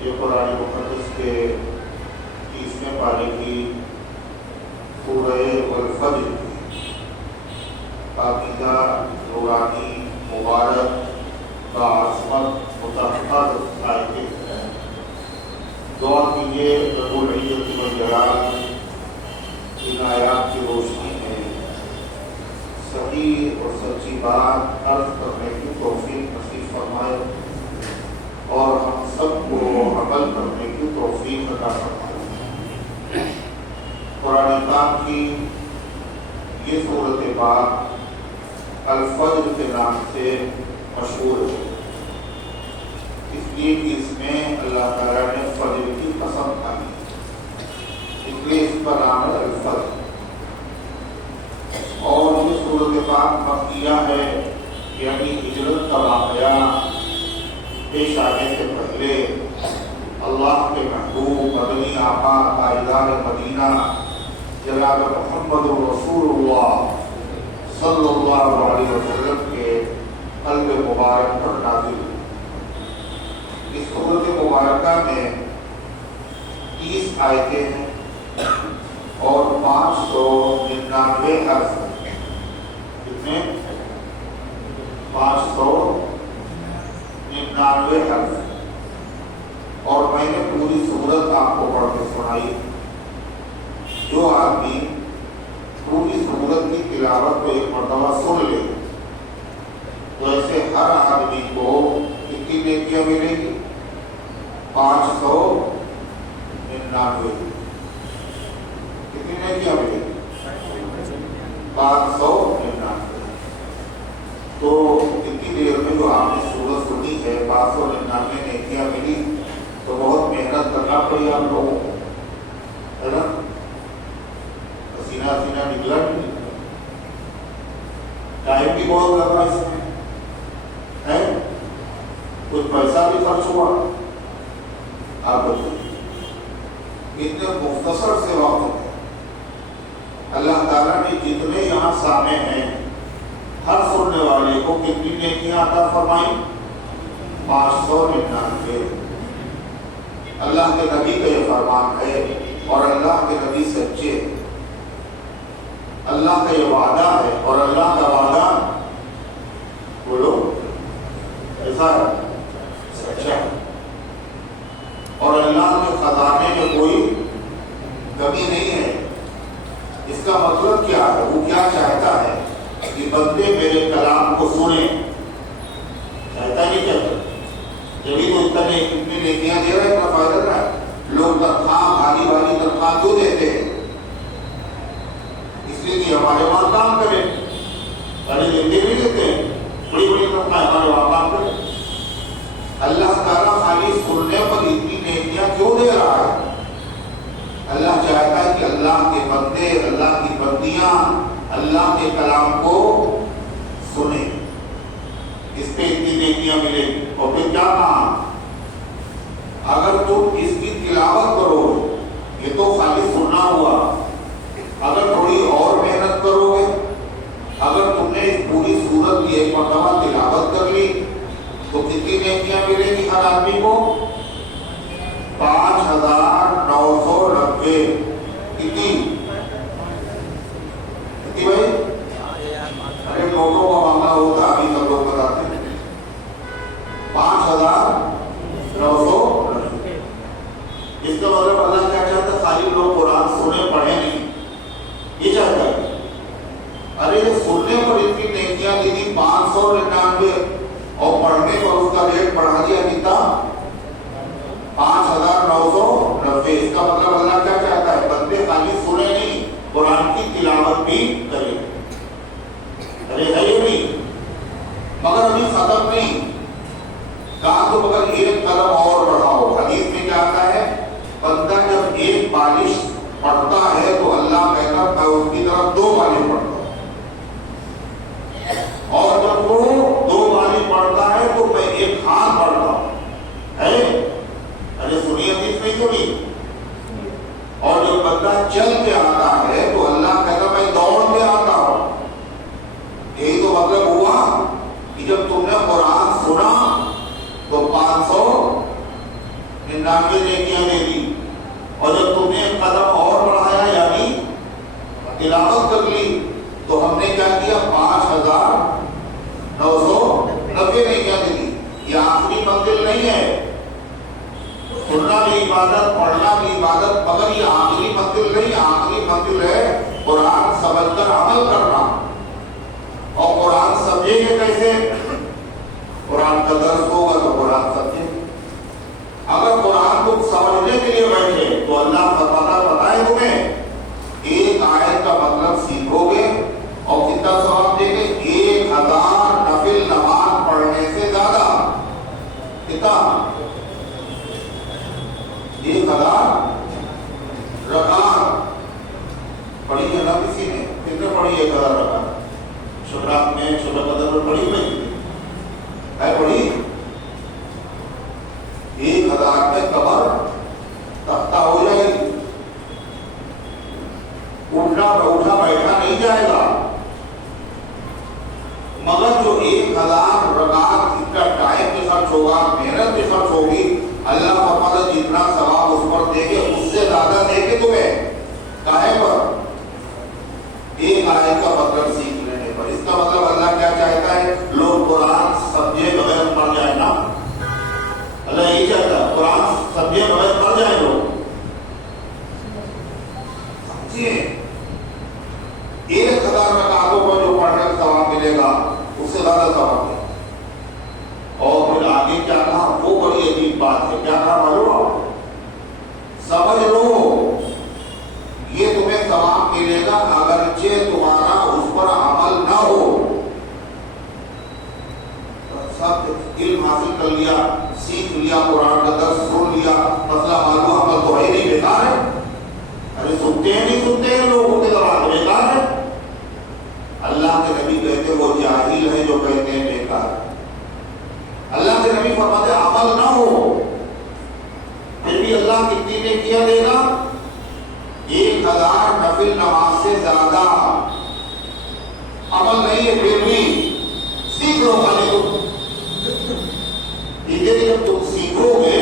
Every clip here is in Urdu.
یہ قرآن مقدس کے 30ویں پارے کی سورہ الفجر کی پاکیزہ نورانی مبارک باعظمت متحد آیتیں ہیں۔ دعا کیجیے رب العزت والجلال ان آیات کی روشنی میں صحیح اور سچی بات عرض کرنے کی توفیق نصیب فرمائے اور ہم سب کو عمل کرنے کی توفیق عطا فرمائے۔ قرآن پاک کی یہ سورۃ پاک الفجر کے نام سے مشہور ہے، اس لیے کہ اس میں اللہ تعالیٰ نے فجر کی قسم کھائی، اس لیے اس کا نام ہے الفجر۔ اور یہ سورۃ پاک مکیہ ہے، یعنی ہجرت کا واقعہ پیش آنے سے پہلے اللہ کے محبوب مدنی آقا تاجدار مدینہ جناب محمد رسول اللہ صلی اللہ علیہ وسلم کے قلب مبارک پر نازل ہوئی۔ اس سورۃ مبارکہ میں 30 آیتیں ہیں اور 599 حرف ہیں۔ کتنے؟ 599 حرف ہیں۔ اور میں نے پوری سورت آپ کو پڑھ کے سنائی۔ جو آدمی پوری سورت کی تلاوت کو ایک مرتبہ سن لے تو ایسے ہر آدمی کو کتنی نیکیاں ملے گی؟ 599۔ کتنی نیکیاں ملے گی؟ 599۔ تو اتنی دیر میں جو آپ نے سورت سنی ہے 599 نیکیاں ملی، تو بہت محنت کرنا پڑی آپ لوگوں کو، ہے نا؟ پسینہ نکلا نہیں، ٹائم بھی بہت لگا اس میں ہے، کچھ پیسہ بھی خرچ ہوا۔ آپ بتائیے اتنے مختصر سے وقت میں اللہ تعالیٰ نے جتنے یہاں سامنے ہیں ہر سننے والے کو کتنی نیکیاں عطا فرمائی؟ 599۔ اللہ کے نبی کا یہ فرمان ہے اور اللہ کے نبی سچے ہیں، اللہ کا یہ وعدہ ہے اور اللہ کا وعدہ بولو ایسا ہے، سچا ہے، اور اللہ کے خزانے میں کوئی کمی نہیں ہے۔ اس کا مطلب کیا ہے؟ وہ کیا چاہتا ہے کہ بندے میرے کلام کو سنیں، چاہتا نہیں چاہتا؟ جبھی تو اتنی نیکیاں دے رہا ہے، اتنا فائدہ رہا ہے۔ لوگ تنخواہ بھاری تنخواہ کیوں دیتے ہیں؟ اس لیے کہ ہمارے وہاں کام کریں، سارے دیتے نہیں دیتے ہیں، بڑی تنخواہ ہمارے وہاں کام کریں۔ اللہ تعالیٰ خالی سننے پر اتنی نیکیاں کیوں دے رہا ہے؟ اللہ چاہتا ہے کہ اللہ کے بندے، اللہ کی بندیاں اللہ کے کلام کو سنیں، اس پہ اتنی نیکیاں ملے۔ اور پھر کیا کہا؟ اگر تم اس کی تلاوت کرو، یہ تو خالی سننا ہوا، اگر تھوڑی اور محنت کرو گے، اگر تم نے اس پوری سورت کی ایک مرتبہ تلاوت کر لی تو کتنی نیکیاں ملے گی ہر آدمی کو؟ 5990۔ کتنی بھائی؟ ارے نوٹوں کا معاملہ ہوتا ابھی سب لوگ بتاتے ہیں۔ 5990۔ اس کا مطلب اللہ کیا چاہتا ہے؟ خالی لوگ قرآن سنے پڑھیں نہیں، یہ چاہتا ہے۔ ارے یہ سننے پر اتنی نیکیاں دی تھی 599، اور پڑھنے پر اس کا ریٹ بڑھا دیا کتنا؟ 5990۔ اس کا مطلب اللہ کیا چاہتا ہے؟ بندے خالی سنے نہیں، قرآن کی تلاوت بھی کریں۔ ارے ہے یہ نہیں، مگر ابھی ختم نہیں کہا تو مگر ایک قدم اور بڑھاؤ۔ حدیث میں کیا آتا ہے؟ بندہ جب ایک بالش پڑھتا ہے تو اللہ کہتا ہے اس کی طرف 2 بالش پڑھتا ہوں، اور جب وہ 2 بالش پڑھتا ہے تو میں ایک ہاتھ پڑھتا ہوں، ہے؟ ارے سنی حدیث نہیں سنی؟ اور جب بندہ چل کے آتا ہے تو اللہ کہتا میں دوڑ کے آتا ہوں۔ یہی تو مطلب ہوا کہ جب تم نے قرآن سنا تو 500 99 نیکیاں دے دی، اور جب تم نے ایک قدم اور بڑھایا یعنی تلاوت کر لی تو ہم نے کیا کیا 5990 نیکیاں دے دی۔ یہ آخری منزل نہیں ہے، سننا بھی عبادت، پڑھنا بھی عبادت، مگر یہ آخری منزل نہیں، آخری منزل ہے قرآن سمجھ کر عمل کرنا۔ اور قرآن سمجھیں گے کیسے؟ قرآن کا درس ہوگا تو قرآن سمجھیں۔ اگر قرآن کو سمجھنے کے لیے بیٹھے تو اللہ فرماتا بتائے تمہیں ایک آیت کا مطلب سیکھو گے اور کتنا ثواب دے گے؟ 1000 نفل نماز پڑھنے سے زیادہ۔ کتنا؟ 1000 رکعت پڑھی ہے نا کسی نے؟ کتنے پڑھی ہے 1000 رکعت؟ شبرات میں شب قدر میں پڑھی ہوئی ہے؟ پڑھی 1000 میں قبر تختہ ہو جائے گی، اٹھا بیٹھا نہیں جائے گا۔ مگر جو 1000 رکعت اتنا ٹائم کے ساتھ ہوگا، محنت کے ساتھ ہوگی، اللہ فرماتا جتنا ثواب اس پر دے گے اس سے زیادہ دے گے تمہیں۔ کاہے پر؟ ایک آیت کا مطلب سیکھ لینے پر۔ اس کا مطلب اللہ کیا چاہتا ہے؟ لوگ قرآن سمجھے بغیر پڑھ جائے نا، اللہ یہی چاہتا ہے قرآن سمجھے بغیر پڑھ جائے لوگ۔ سمجھیے 1000 رکعتوں پر جو پڑھنے کا ثواب ملے گا اس سے زیادہ ثواب ہے۔ اور پھر آگے کیا کہا؟ وہ بڑی عجیب بات ہے، کیا کہا معلوم؟ سمجھ لو یہ تمہیں ثواب ملے گا اگرچہ تمہارا اس پر عمل نہ ہو۔ سب علم حاصل کر لیا، سیکھ لیا، قرآن کا درس سن لیا، مسئلہ معلوم، عمل تو ہے نہیں، بیکار ہے۔ ارے سنتے ہیں نہیں سنتے ہیں لوگوں کے زبان بیکار ہے۔ اللہ کے نبی کہتے وہ جاہل ہے جو کہتے ہیں بیکار۔ اللہ کے نبی فرماتے عمل نہ ہو پھر بھی اللہ کتنی نیکیاں دے گا؟ 1000 نفل نماز سے زیادہ۔ عمل نہیں ہے پھر بھی سیکھ لو خالی تم۔ جب تم سیکھو گے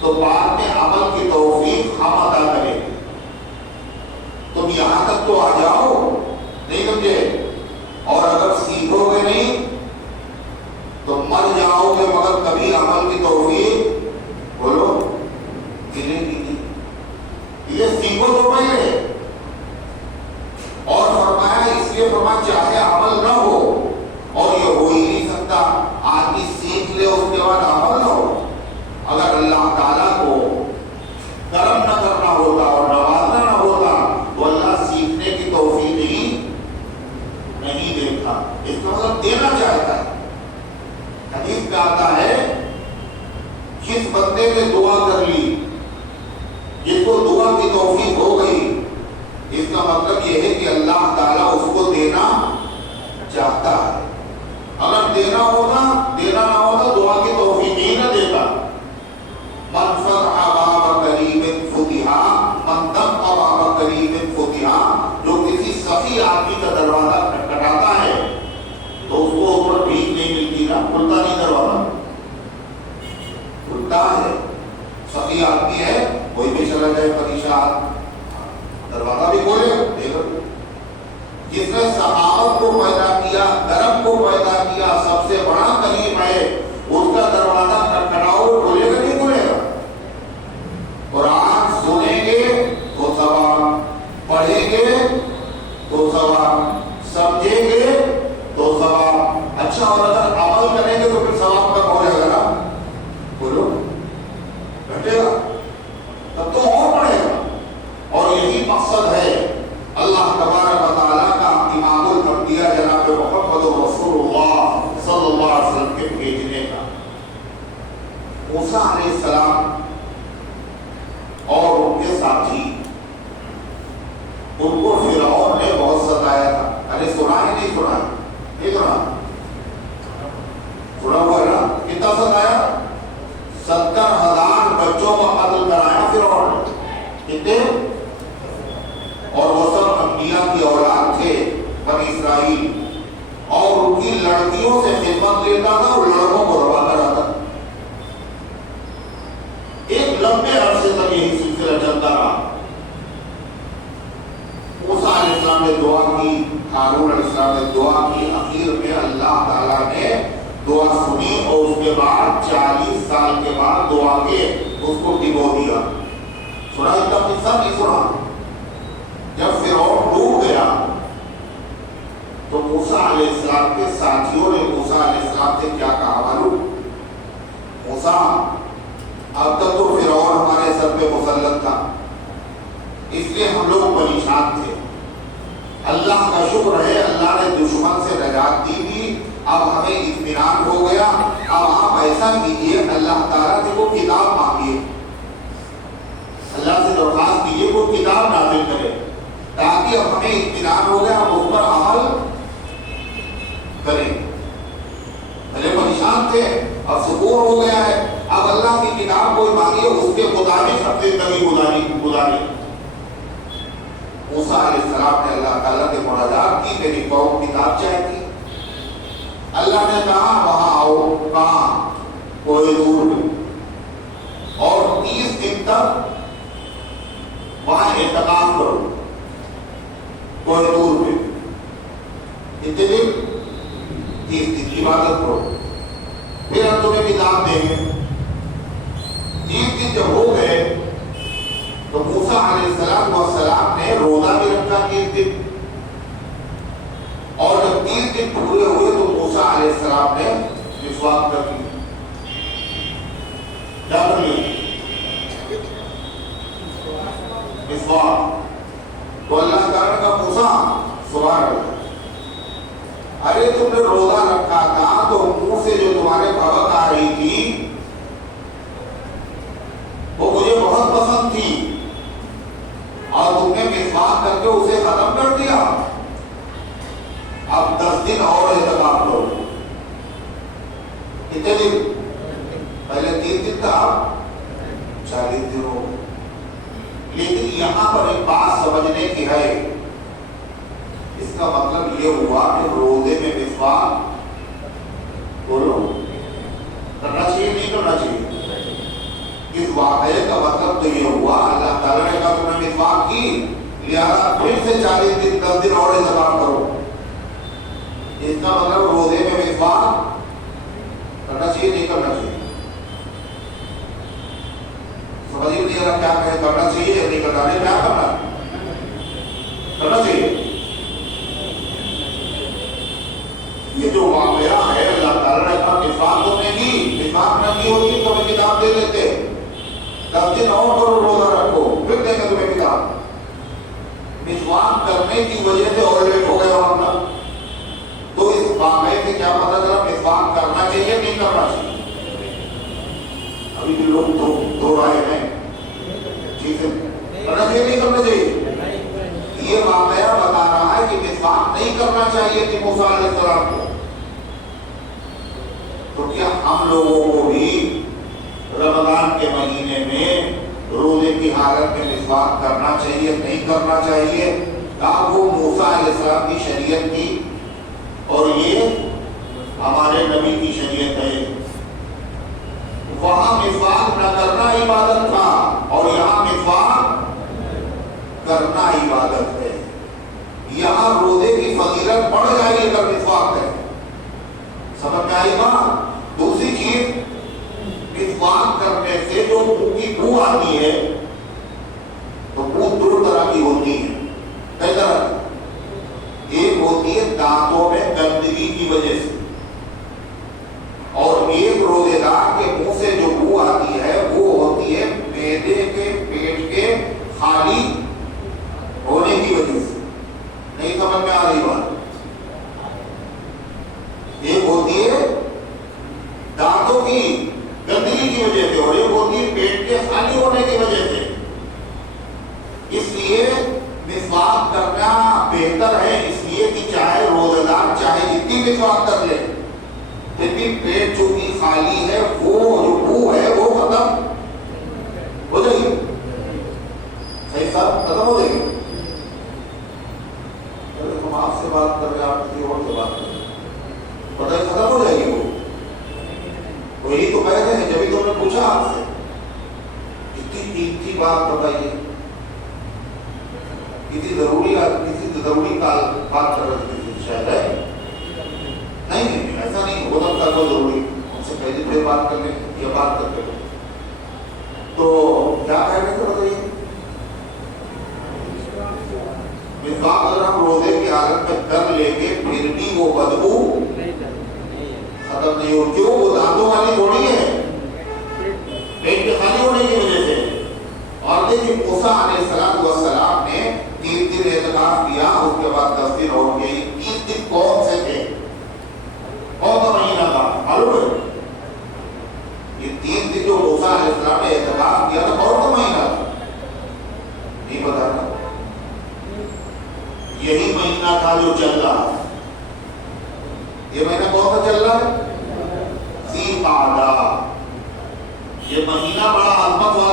تو بعد میں عمل کی توفیق ہم ادا کریں گے۔ تم یہاں تک تو آ جاؤ، نہیں سمجھے؟ اور اگر سیکھو گے نہیں تو مر جاؤ گے، مگر کبھی عمل کی توفیق بولو ملے گی نہیں۔ یہ سیکھو تو پہلے، اور فرمایا اس لیے فرمایا چاہے عمل نہ ہو، اور یہ ہو ہی نہیں سکتا آدمی سیکھ لے اس کے بعد عمل نہ ہو۔ اگر اللہ تعالیٰ کو کرم نہ کرنا ہوتا اور نوازنا نہ ہوتا تو اللہ سیکھنے کی توفیق نہیں دیتا۔ اس کا مطلب دینا چاہتا ہے۔ حدیث میں آتا ہے جس بندے نے دعا کر لی، جس کو دعا کی توفیق ہو گئی، اس کا مطلب یہ ہے کہ اللہ تعالیٰ اس کو دینا چاہتا ہے۔ اگر دینا نہ ہوتا دعا کی توفیق ہی نہ دیتا۔ من فتح باب قریب فتح، من دق باب قریب فتح۔ جو کسی سخی آدمی کا دروازہ کھٹکھٹاتا ہے تو اس کو اوپر بھیک نہیں ملتی نا، کھلتا نہیں دروازہ، کھلتا ہے۔ سخی آدمی ہے کوئی بھی چلا جائے پریشان، دروازہ بھی کھولے دیکھو۔ جس نے سخاوت کو پیدا کیا، کرم کو پیدا کیا، سب سے بڑا کریم ہے، اس کا دروازہ کھٹکھٹاؤ کھلے گا نہیں کھلے گا؟ قرآن سنیں گے تو ثواب، پڑھیں گے تو ثواب، سمجھیں گے تو ثواب۔ اچھا، اور اگر عمل کریں گے تو پھر ثواب کب ہو جائے گا نا؟ بولو گھٹے گا تب تو اور بڑھے گا۔ اور یہی مقصد ہے اللہ تبارک و تعالیٰ کا امام الانبیاء جناب محمد رسول اللہ صلی اللہ علیہ وسلم کے بھیجنے کا۔ موسیٰ علیہ السلام اور ان کے ساتھی، ان کو فرعون نے بہت ستایا تھا۔ ارے سنا ہے نہیں سنا؟ نہیں سنا؟ سنا ہوا ہے نا؟ کتنا ستایا؟ 70,000 بچوں کو قتل کرایا فرعون نے۔ کتنے؟ اور وہ سب انبیاء کی اولاد تھے، بنی اسرائیل، اور ان کی لڑکیوں سے خدمت لیتا تھا اور لڑکوں کو روا کراتا۔ ہارون علیہ السلام نے دعا کی، اخیر میں اللہ تعالیٰ نے دعا سنی اور اس کے بعد 40 سال کے بعد دعا کے اس کو ڈبو دیا۔ سنا اتنا قصہ نہیں سنا؟ جب فرعون ڈوب گیا تو موسیٰ علیہ السلام کے ساتھیوں نے موسیٰ علیہ السلام سے کیا کہا معلوم؟ موسیٰ اب تک تو فرعون ہمارے سر پہ مسلط تھا، اس لیے ہم لوگ پریشان تھے، اللہ کا شکر ہے اللہ نے دشمن سے نجات دی تھی، اب ہمیں اطمینان ہو گیا، اب آپ ایسا کیجئے اللہ تعالیٰ سے وہ کتاب مانگیے، اللہ سے درخواست کیجئے وہ کتاب نازل کرے تاکہ اب ہمیں اطمینان ہو گیا، ہم اس پر عمل کریں۔ پہلے پریشان تھے، اب سکون ہو گیا ہے، اب اللہ کی کتاب کوئی مانگیے، اس کے مطابق سب زندگی گزاری۔ موسیٰ علیہ السلام نے اللہ تعالیٰ سے مناجات کی، میری قوم کتاب چاہتی۔ اللہ نے کہا وہاں آؤ، کہاں؟ کوئی دور میں، اور 30 دن تک وہاں اعتکاف کرو، کوئی دور میں، کتنے دن؟ 30 دن عبادت کرو، پھر ہم تمہیں کتاب دیں گے۔ 30 دن جب ہو گئے تو موسیٰ علیہ السلام نے روزہ بھی رکھا 30 دن، اور جب 30 دن پورے ہوئے تو موسیٰ علیہ السلام نے مسواک کر لی۔ کیا کر لی؟ مسواک۔ تو اللہ تعالیٰ کا موسیٰ سبحان اللہ، ارے تم نے روزہ رکھا تھا تو منہ سے جو تمہارے بھوک آ رہی تھی وہ مجھے بہت پسند تھی، اور تم نے مسواک کر کے اسے ختم کر دیا، اب 10 دن اور اعتکاف کرو۔ کتنے دن؟ پہلے 3 دن تھا، اب 40 دن ہو گئے۔ لیکن یہاں پر ایک بات سمجھنے کی ہے، اس کا مطلب یہ ہوا کہ روزے میں مسواک بولو کرنا چاہیے نہیں کرنا چاہیے؟ اس واقعے کا مطلب تو یہ ہوا اللہ تعالیٰ نے کہا تم نے مسواک کی، لہذا پھر سے 40 دن 10 دن اور اعتکاف کرو۔ اس کا مطلب روزے میں مسواک کرنا چاہیے نہیں کرنا چاہیے؟ سمجھ نہیں آ رہا کیا کہے، کرنا چاہیے یا نہیں کرنا؟ کیا کرنا چاہیے؟ یہ جو واقعہ ہے اللہ تعالیٰ نے کہا مسواک تم نے کی، مسواک نہ کی ہوتی تو میں کتاب دے دیتے، 10 دن اور کرو روزہ رکھو پھر دیں گے تمہیں کتاب۔ مسواک کرنے کی وجہ سے اور لیٹ ہو گیا معاملہ۔ تو اس واقعے سے کیا پتہ چلا مسواک کرنا چاہیے نہیں کرنا چاہیے؟ ابھی بھی لوگ دو رائے ہیں، ٹھیک ہے، کرنا چاہیے نہیں کرنا چاہیے؟ یہ واقعہ بتا رہا ہے کہ مسواک نہیں کرنا چاہیے تھی موسیٰ علیہ السلام کو، تو کیا ہم لوگوں کو بھی رمضان کے مہینے میں روزے کی حالت میں مسواک کرنا چاہیے نہیں کرنا چاہیے؟ کہا وہ موسیٰ علیہ السلام کی شریعت تھی اور یہ ہمارے نبی کی شریعت ہے۔ وہاں مسواک نہ کرنا عبادت تھا اور یہاں مسواک کرنا عبادت ہے۔ یہاں روزے کی فضیلت بڑھ جائے گی اگر مسواک ہے، سمجھ میں آئی بات؟ دوسری چیز، مسواک کرنے سے جو منہ کی بو آتی ہے تو بو دو طرح کی ہوتی ہے، کئی طرح کی؟ ایک ہوتی ہے دانتوں میں گندگی کی وجہ سے، اور ایک روزے دار کے منہ سے جو بو آتی ہے وہ ہوتی ہے معدے کے پیٹ کے خالی ہونے کی وجہ سے۔ نہیں سمجھ میں آ رہی بات؟ ایک ہوتی ہے دانتوں کی گندگی کی وجہ سے اور ایک ہوتی ہے پیٹ کے خالی ہونے کی وجہ سے۔ اس لیے مسواک کرنا بہتر ہے، اس لیے کہ چاہے روزہ دار چاہے جتنی مسواک کر لے پھر بھی پیٹ جو کی خالی ہے وہ جو بو ہے وہ ختم ہو جائے گی۔ صحیح صاحب ختم ہو جائے گی۔ ہم آپ سے بات کر رہے ہیں، آپ کسی اور سے بات کر رہے ہیں، پتہ ہے ختم ہو جائے گی وہ۔ وہی تو کہتے ہیں، جبھی تو نے پوچھا آپ سے اتنی قیمتی بات بتائیے، کسی ضروری بات کر رہے تھے شاید ہے نہیں ایسا نہیں ہو سکتا کوئی ضروری ان سے پہلے پھر بات کر لیں یہ بات کر لیں تو کیا کہہ رہے تھے بتائیے مصباح اگر ہم روزے کی حالت میں کر لیں گے پھر بھی وہ بدبو ختم نہیں ہو کیوں وہ دانتوں والی تھوڑی ہے پیٹ کے خالی ہونے کی وجہ سے اور دیکھیں موسیٰ علیہ السلام نے 3 دن اعتکاف کیا اس کے بعد 10 دن اور گئی 3 دن کون سے تھے کون سا مہینہ تھا معلوم ہے یہ 3 دن جو موسیٰ علیہ السلام نے اعتکاف کیا تھا کون سا مہینہ تھا نہیں پتا تھا یہی مہینہ تھا جو چل رہا ہے یہ مہینہ کون سا چل رہا ہے ذی قعدہ یہ مہینہ بڑا عظمت والا